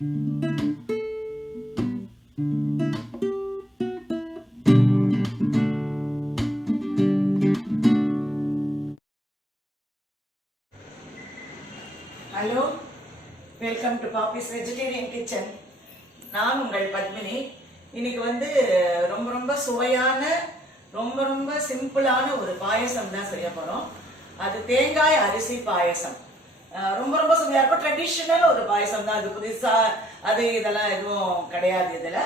Hello, welcome to Pappi's vegetarian kitchen. நான் உங்கள் பத்மினி. இன்னைக்கு ரொம்ப ரொம்ப சுவையான ரொம்ப சிம்பிளான ஒரு பாயசம் தான் செய்ய போறோம். அது தேங்காய் அரிசி பாயசம். ரொம்ப ரொம்ப சுவையா இருக்கும். ட்ரெடிஷனல் ஒரு பாயசம் தான். அது புதுசா அது இதெல்லாம் எதுவும் கிடையாது. இதுல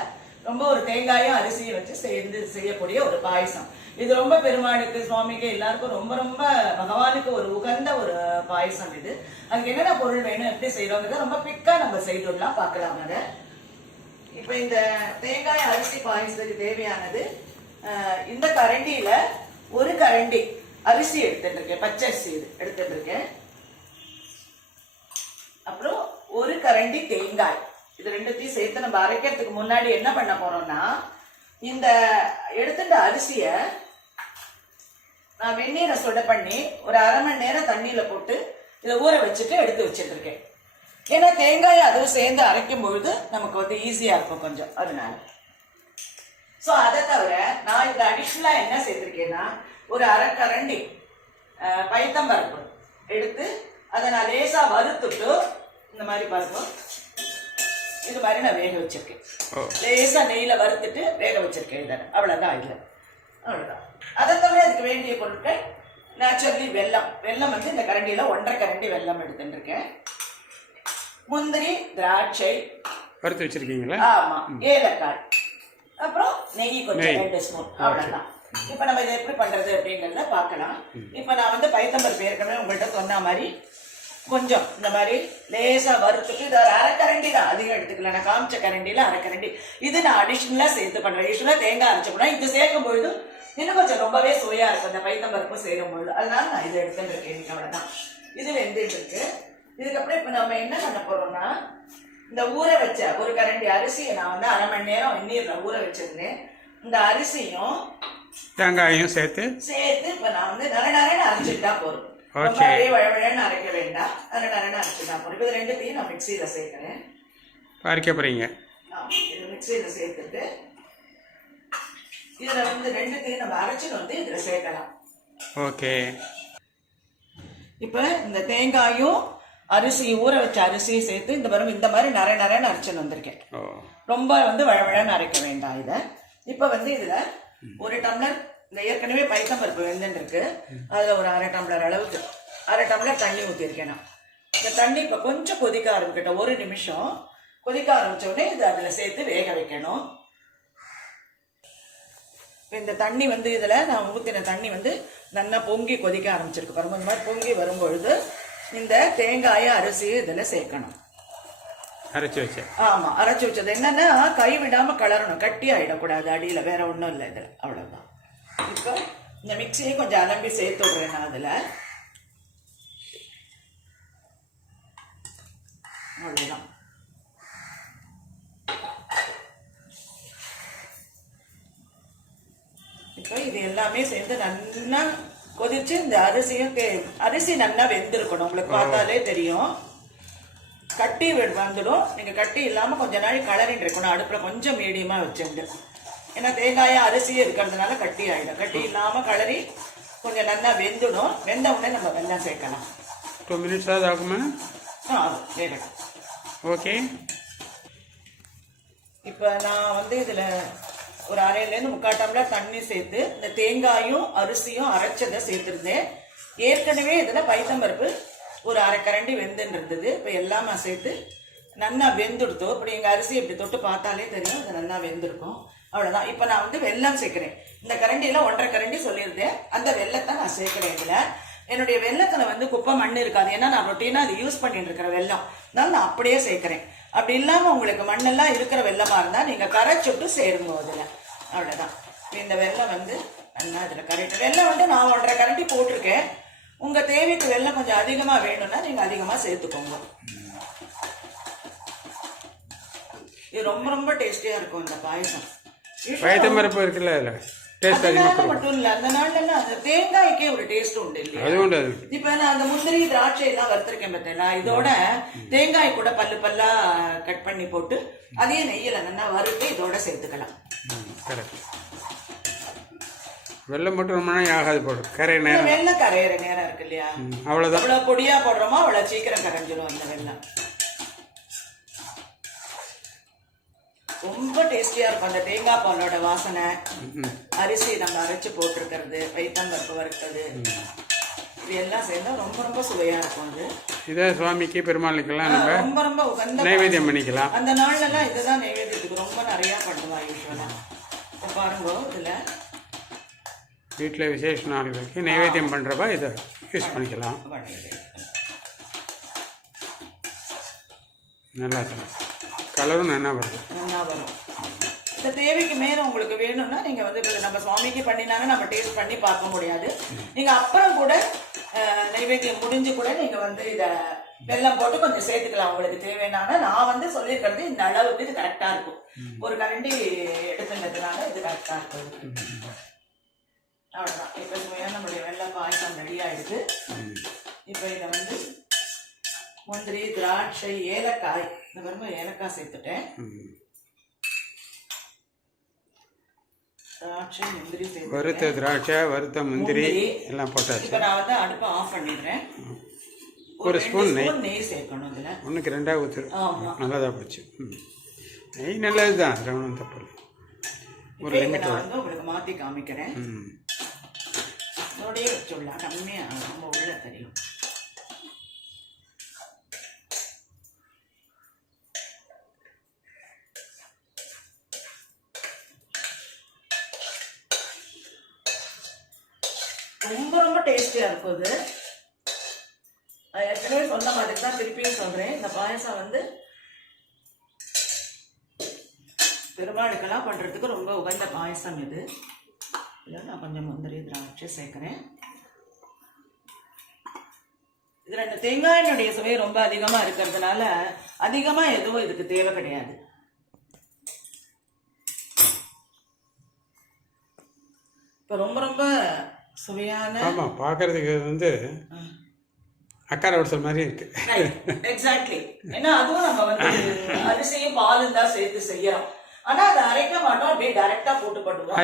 ரொம்ப ஒரு தேங்காயும் அரிசியை வச்சு சேர்ந்து செய்யக்கூடிய ஒரு பாயசம். இது ரொம்ப பெருமாளுக்கு, சுவாமிக்கு, எல்லாருக்கும் ரொம்ப ரொம்ப பகவானுக்கு ஒரு உகந்த ஒரு பாயசம் இது. அதுக்கு என்னென்ன பொருள் வேணும், எப்படி செய்யறோங்கிறத ரொம்ப பிக்கா நம்ம செய்துடலாம், பார்க்கலாம். அதை இப்ப இந்த தேங்காய் அரிசி பாயசத்துக்கு தேவையானது, இந்த கரண்டியில ஒரு கரண்டி அரிசி எடுத்துட்டு இருக்கேன், பச்சை அரிசி இது எடுத்துட்டு இருக்கேன். அப்புறம் ஒரு கரண்டி தேங்காய். இது ரெண்டுத்தையும் சேர்த்து நம்ம அரைக்கிறதுக்கு முன்னாடி என்ன பண்ண போறோம்னா, இந்த எடுத்துட்ட அரிசிய நான் வெந்நீரை சுட பண்ணி ஒரு அரை மணி நேரம் தண்ணியில போட்டு இதை ஊற வச்சுட்டு எடுத்து வச்சுட்டு இருக்கேன். ஏன்னா தேங்காய் அதுவும் சேர்ந்து அரைக்கும் பொழுது நமக்கு ஈஸியா இருக்கும் கொஞ்சம், அதனால. ஸோ அதை தவிர நான் இதுல அடிஷ்னலா என்ன சேர்த்திருக்கேன்னா, ஒரு அரை கரண்டி பைத்தம் பருப்பு எடுத்து அதை நான் லேசா வறுத்துட்டு, இந்த மாதிரி பருப்பு இது மாதிரி நான் வேக வச்சிருக்கேன். லேசா நெய்யில வறுத்துட்டு வேக வச்சிருக்கேன். இதை அவ்வளவுதான். இதுல அவ்வளவுதான். அதை தவிர அதுக்கு வேண்டிய பொருட்கள் நேச்சுரலி வெல்லம். வெல்லம் இந்த கரண்டியில 1.5 கரண்டி வெல்லம் எடுத்துட்டு இருக்கேன். முந்திரி, திராட்சை வறுத்து வச்சிருக்கீங்களா? ஆமா. ஏலக்காய், அப்புறம் நெய் கொஞ்சம் 2 ஸ்பூன், அவ்வளவுதான். இப்ப நம்ம இதை எப்படி பண்றது அப்படிங்கறத பார்க்கலாம். இப்ப நான் பைத்தம்பருப்பு ஏற்கனவே உங்கள்கிட்ட சொன்ன மாதிரி கொஞ்சம் இந்த மாதிரி லேசா வறுத்துட்டு, இது ஒரு அரை கரண்டி தான், அதிகம் எடுத்துக்கல. நான் காமிச்ச கரண்டியில அரை கரண்டி. இது நான் அடிஷனலா சேர்த்து பண்றேன். யூஸ்வலா தேங்காய் அரைச்ச கூட இது சேர்க்கும் பொழுது இன்னும் கொஞ்சம் ரொம்பவே சுவையா இருக்கும் இந்த பைத்தம்பருப்பு சேரும் பொழுது. அதனால நான் இதை எடுத்துட்டு இருக்கேன். அவ்வளவுதான். இது வெந்துட்டு இருக்கு. இதுக்கப்புறம் இப்ப நம்ம என்ன பண்ண போறோம்னா, இந்த ஊற வச்ச ஒரு கரண்டி அரிசியை நான் அரை மணி நேரம் வெந்நீர்ல ஊற வச்சிருந்தேன். இந்த அரிசியும் தேங்காயும் சேர்த்து இப்ப நான் நரநரன்னு அரைச்சிட்டா போதும். வழவழன்னு அரைக்க வேண்டாம். நரநரன்னு அரைச்சிட்டா போதும். இது ரெண்டுத்தையும் நான் மிக்சியில சேர்க்கிறேன். அரைக்க போறீங்க? இது மிக்சியில சேர்த்துட்டு இதுல ரெண்டுத்தையும் நம்ம அரைச்சிட்டு இதுல சேர்க்கலாம். ஓகே. இப்ப இந்த தேங்காயும் அரிசி ஊற வச்ச அரிசியும் சேர்த்து இந்த மாதிரி நரநரன்னு அரைச்சுன்னு வந்திருக்கேன். ரொம்ப வழவழன்னு அரைக்க வேண்டாம். இத இப்ப இதுல ஒரு டம்ளர் இந்த ஏற்கனவே பைத்தம்பருப்பு வெந்துன்னு இருக்கு, அதுல ஒரு அரை டம்ளர் அளவுக்கு அரை டம்ளர் தண்ணி ஊற்றிருக்கேன் நான். இந்த தண்ணி இப்ப கொஞ்சம் கொதிக்க ஆரம்பிக்கட்டும். 1 நிமிஷம் கொதிக்க ஆரம்பிச்ச உடனே இது அதுல சேர்த்து வேக வைக்கணும். இந்த தண்ணி இதுல நான் ஊத்தின தண்ணி நல்லா பொங்கி கொதிக்க ஆரம்பிச்சிருக்கு பாருங்க. இந்த மாதிரி பொங்கி வரும்பொழுது இந்த தேங்காய அரிசியை இதுல சேர்க்கணும். அரைச்சி வச்சு. ஆமா, அரைச்சி வச்சது. என்னன்னா கை விடாம கலரணும், கட்டி ஆயிடக்கூடாது அடியில. வேற ஒண்ணும் இல்லை இதுல, அவ்வளவுதான். இப்போ இந்த மிக்சியை கொஞ்சம் அலம்பி சேர்த்து விடுறேன் நான் அதுல. அவ்வளவுதான். இப்போ இது எல்லாமே சேர்ந்து நல்லா கொதிச்சு இந்த அரிசி நல்லா வெந்திருக்கணும். உங்களுக்கு பார்த்தாலே தெரியும். கட்டி வந்துடும். நீங்க கட்டி இல்லாம கொஞ்ச நாள் கலரிட்டு இருக்கணும். அடுப்புல கொஞ்சம் மீடியமா வச்சுட்டு, ஏன்னா தேங்காய அரிசியே இருக்கிறதுனால கட்டி ஆயிடும். கட்டி இல்லாம கலரி கொஞ்சம் நல்லா வெந்துடும். வெந்த உடனே நம்ம வெல்லம் சேர்க்கலாம். 2 minutes ஆகுமா? வேகட்டும். ஓகே. இப்ப நான் இதுல ஒரு அரையிலேருந்து 3/4 டம்ளர் தண்ணி சேர்த்து இந்த தேங்காயும் அரிசியும் அரைச்சதை சேர்த்துருந்தேன். ஏற்கனவே இதுல பைத்தம்பருப்பு ஒரு அரை கரண்டி வெந்துன்னு இருந்தது. இப்போ எல்லாம் நான் சேர்த்து நல்லா வெந்துடுத்தோம். இப்படி எங்கள் அரிசி இப்படி தொட்டு பார்த்தாலே தெரியும் அது நல்லா வெந்திருக்கும். அவ்வளோதான். இப்போ நான் வெல்லம் சேர்க்கிறேன். இந்த கரண்டியில் 1.5 கரண்டி சொல்லியிருந்தேன். அந்த வெல்லத்தை நான் சேர்க்கிறேன். இதில் என்னுடைய வெல்லத்தில் குப்பை மண் இருக்காது. ஏன்னா நான் ரொட்டீனாக அது யூஸ் பண்ணிட்டு இருக்கிற வெல்லம், அதனால நான் அப்படியே சேர்க்கிறேன். அப்படி இல்லாமல் உங்களுக்கு மண்ணெல்லாம் இருக்கிற வெல்லமாக இருந்தால் நீங்கள் கரைச்சுட்டு சேருங்க அதில். அவ்வளோதான். இந்த வெல்லம் நல்லா இதில் கரைட்டு வெல்லம் நான் 1.5 கரண்டி போட்டிருக்கேன். உங்க தேவைக்கு வெல்லம் கொஞ்சம் அதிகமா வேணும்னா நீங்க அதிகமா சேர்த்துக்கோங்க. இது ரொம்ப ரொம்ப டேஸ்டியா இருக்கும் இந்த பாயசம். பைத்தம்பருப்பு இருக்குல்ல, டேஸ்ட் அதிகமாக மட்டும் இல்ல அந்த நாள்ல அந்த தேங்காய்க்கே ஒரு டேஸ்ட் உண்டு இல்லையா? அது உண்டு. இப்ப நான் அந்த முந்திரி திராட்சை எல்லாம் வறுத்திருக்கேன் பார்த்தேன்னா, இதோட தேங்காய் கூட பல்லு பல்லா கட் பண்ணி போட்டு அதே நெய்யில நல்லா வறுத்து இதோட சேர்த்துக்கலாம். கரெக்ட். வெள்ளம் மட்டும் ரொம்ப நாள் ஆகாது போடும். கரைய நேரம் வெள்ளம் கரையிற நேரம் இருக்கு இல்லையா? அவ்வளவுதான். அவ்வளவு பொடியா போடுறோமோ அவ்வளவு சீக்கிரம் கரைஞ்சிடும் அந்த வெள்ளம். ரொம்ப டேஸ்டியா இருக்கும் அந்த தேங்காய் பாலோட வாசனை. அரிசி நம்ம அரைச்சு போட்டிருக்கிறது, பைத்தம் பருப்பு வறுத்தது, இது எல்லாம் சேர்ந்தா ரொம்ப ரொம்ப சுவையா இருக்கும். அது இதை சுவாமிக்கு பெருமாளுக்கெல்லாம் நம்ம ரொம்ப ரொம்ப உகந்த நைவேத்தியம் பண்ணிக்கலாம். அந்த நாள்ல எல்லாம் இதுதான் நைவேத்தியத்துக்கு ரொம்ப நிறைய பண்ணுவா யூஸ்வலா. பாருங்க, இதுல வீட்டில் விசேஷ நாளுக்கு நைவேத்தியம் பண்ணுறப்ப இதை யூஸ் பண்ணிக்கலாம். நல்லா இருக்கும். கலரும் நல்லா வருது. நல்லா வரும். இந்த தேவைக்கு மேலே உங்களுக்கு வேணும்னா நீங்கள் வந்து இப்போ நம்ம சுவாமிக்கு பண்ணினாலும் நம்ம டேஸ்ட் பண்ணி பார்க்க முடியாது. நீங்கள் அப்புறம் கூட நைவேத்தியம் முடிஞ்சு கூட நீங்கள் வந்து இதை வெல்லம் போட்டு கொஞ்சம் சேர்த்துக்கலாம் உங்களுக்கு தேவையான. நான் வந்து சொல்லியிருக்கிறது இந்த அளவுக்கு இது கரெக்டாக இருக்கும். ஒரு கரண்டி எடுத்துங்கிறதுனால இது கரெக்டாக இருக்கும். அவ்வளோதான். இப்போ சுவையாக நம்மளுடைய வெள்ளை பாயசம் ரெடி ஆகிடுது. இப்போ இதை வந்து முந்திரி, திராட்சை, ஏலக்காய், இந்த மாதிரி ஏலக்காய் சேர்த்துட்டேன். திராட்சை, முந்திரி சேர்த்து வறுத்த திராட்சை, வறுத்த முந்திரி எல்லாம் போட்டாச்சு. இப்போ நான் வந்து அடுப்பை ஆஃப் பண்ணிடுறேன். ஒரு ஸ்பூன் நெய் சேர்க்கணும். இதில் 1க்கு 2 ஊற்று. நல்லதாக போச்சு. நெய் நல்லது தான், ரவணம் தப்பு. ஒரு லிமிட் வந்து உங்களுக்கு மாற்றி காமிக்கிறேன். அதோடய வச்சுடலாம், கம்மியாக நம்ம உள்ள தெரியும். ரொம்ப ரொம்ப டேஸ்டியா இருக்கும். இது ஏற்கனவே சொன்ன மாதிரி தான் திருப்பியும் சொல்றேன். இந்த பாயசம் வந்து பெருமாளுக்கெல்லாம் பண்றதுக்கு ரொம்ப உகந்த பாயசம் இது. இதில் நான் கொஞ்சம் முந்திரி, திராட்சை சேர்க்கிறேன். இது ரெண்டு தேங்காயினுடைய சுவை ரொம்ப அதிகமா இருக்கிறதுனால அதிகமா எதுவும் இதுக்கு தேவை கிடையாது. இப்போ ரொம்ப ரொம்ப சுவையான. ஆமா, பார்க்கறதுக்கு வந்து அக்கார வடசல் மாதிரி இருக்கு. எக்ஸாக்ட்லி. ஏன்னா அதுவும் நம்ம வந்து அரிசியும் பாலும் தான் சேர்த்து செய்யறோம். ஆனா அதை அரைக்க மாட்டோம், அப்படியே டைரக்டா போட்டு பண்ணுவோம்.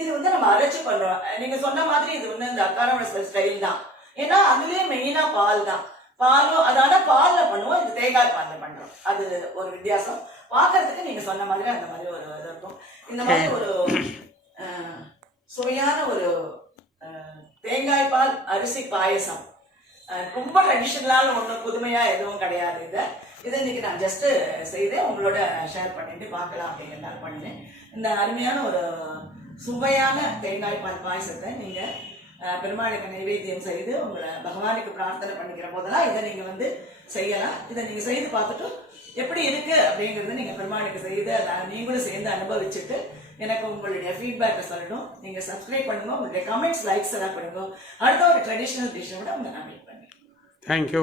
இது வந்து நம்ம அரைச்சு பண்றோம். நீங்க சொன்ன மாதிரி இது வந்து இந்த அக்கார வடசல் ஸ்டைல் தான். ஏன்னா அதுலயே மெயினா பால் தான். பாலும் அதான பால்ல பண்ணுவோம், இது தேங்காய் பால்ல பண்றோம். அது ஒரு வித்தியாசம். பார்க்கறதுக்கு நீங்க சொன்ன மாதிரி அந்த மாதிரி ஒரு இது இருக்கும். இந்த மாதிரி ஒரு சுவையான ஒரு தேங்காய் பால் அரிசி பாயசம் ரொம்ப ட்ரெடிஷ்னலான ஒன்றும் புதுமையா எதுவும் கிடையாது. இதை இன்னைக்கு நான் ஜஸ்ட் செய்து உங்களோட ஷேர் பண்ணிட்டு பார்க்கலாம் அப்படிங்கிறதால பண்ணினேன். இந்த அருமையான ஒரு சுவையான தேங்காய் பால் பாயசத்தை நீங்க பெருமாளுக்கு நைவேத்தியம் செய்து உங்களை பகவானுக்கு பிரார்த்தனை பண்ணிக்கிற போதெல்லாம் இதை நீங்க வந்து செய்யலாம். இதை நீங்க செய்து பார்த்துட்டு எப்படி இருக்கு அப்படிங்கறது நீங்க பெருமாளுக்கு செய்து அதை நீங்களும் சேர்ந்து அனுபவிச்சுட்டு எனக்கு உங்களுடைய ஃபீட்பேக்கை சொல்லணும். நீங்க சப்ஸ்கிரைப் பண்ணுங்க, உங்களுடைய கமெண்ட்ஸ், லைக்ஸ் எல்லாம் பண்ணுங்க. அடுத்த ஒரு ட்ரெடிஷ்னல் டிஷ்ஷோட உங்களை நான் மீட் பண்ணுறேன். தேங்க்யூ.